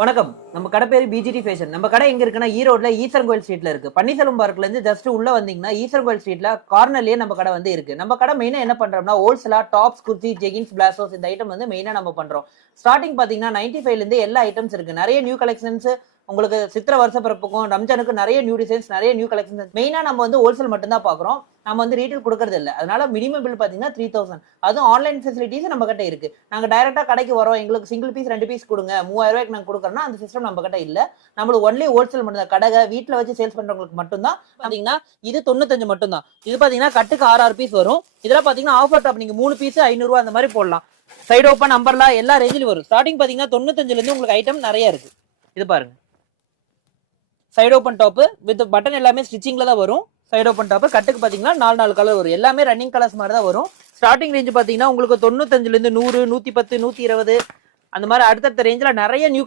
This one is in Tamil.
வணக்கம். நம்ம கடை பேரு பிஜிடி ஃபேஷன். நம்ம கடை எங்க இருக்குன்னா ஈரோட்ல ஈஸ்வரன் கோயில் ஸ்ட்ரீட்ல இருக்கு. பன்னீர்செல்வம் பார்க்ல இருந்து ஜஸ்ட் உள்ள வந்தீங்கன்னா ஈஸ்வரன் கோயில் ஸ்ட்ரீட்ல கார்னர்லயே நம்ம கடை வந்து இருக்கு. நம்ம கடை மெயினா என்ன பண்றோம்னா ஹோல்சேலா டாப்ஸ், குர்த்தி, ஜெகின்ஸ், பிளாசோஸ் இந்த ஐட்டம் வந்து மெயினா நம்ம பண்றோம். ஸ்டார்டிங் பாத்தீங்கன்னா 95ல இருந்து எல்லா ஐட்டம்ஸ் இருக்கு. நிறைய நியூ கலெக்ஷன்ஸ் உங்களுக்கு சித்திரை வருஷ பிறப்புக்கும் ரம்ஜானுக்கு நிறைய நியூ டிசைன்ஸ், நிறைய நியூ கலெக்ஷன்ஸ். மெயினா நம்ம வந்து ஹோல்சேல் மட்டும் தான் பாக்குறோம். நம்ம வந்து ரீட்டைல் கொடுக்கறது இல்ல. அதனால மினிமம் பில் பாத்தீங்கன்னா 3000. அதுவும் ஆன்லைன் ஃபெசிலிட்டிஸ் நம்ம கிட்ட இருக்கு. நாங்க டைரக்டா கடைக்கு வரோம், எங்களுக்கு சிங்கிள் பீஸ் 2 பீஸ் கொடுங்க 3000 ரூபாய்க்கு நாங்க கொடுக்கறோம்னா அந்த சிஸ்டம் நம்ம கிட்ட இல்ல. நம்மளுக்கு ஒன்லி ஹோல்சேல் மட்டும் தான். கடை வீட்டுல வச்சு சேல்ஸ் பண்றவங்களுக்கு மட்டும் தான் பாத்தீங்கன்னா இது 95 மட்டும் தான். இது பாத்தீங்கன்னா கட்டுக்கு 6 பீஸ் வரும். இதெல்லாம் பாத்தீங்கன்னா ஆஃபர் டாப், நீங்க 3 பீஸ் 500 ரூபாய் அந்த மாதிரி போடலாம். சைடு ஓப்பன் நம்பர்லாம் எல்லா ரேஞ்சிலும் வரும். ஸ்டார்டிங் பாத்தீங்கன்னா 95ல இருந்து உங்களுக்கு ஐட்டம் நிறைய இருக்கு. இது பாருங்க, side open top with button எல்லாமே ஸ்டிச்சிங்ல தான் வரும். சைடு ஓப்பன் டாப் கட்டுக்கு பாத்தீங்கன்னா 4 கலர் வரும். எல்லாமே ரன்னிங் கலர்ஸ் மாதிரி தான் வரும். ஸ்டார்டிங் ரேஞ்ச் பாத்தீங்கன்னா உங்களுக்கு 95ல இருந்து 100, 110, 120 அந்த மாதிரி அடுத்தடுத்த ரேஞ்சில நிறைய நியூ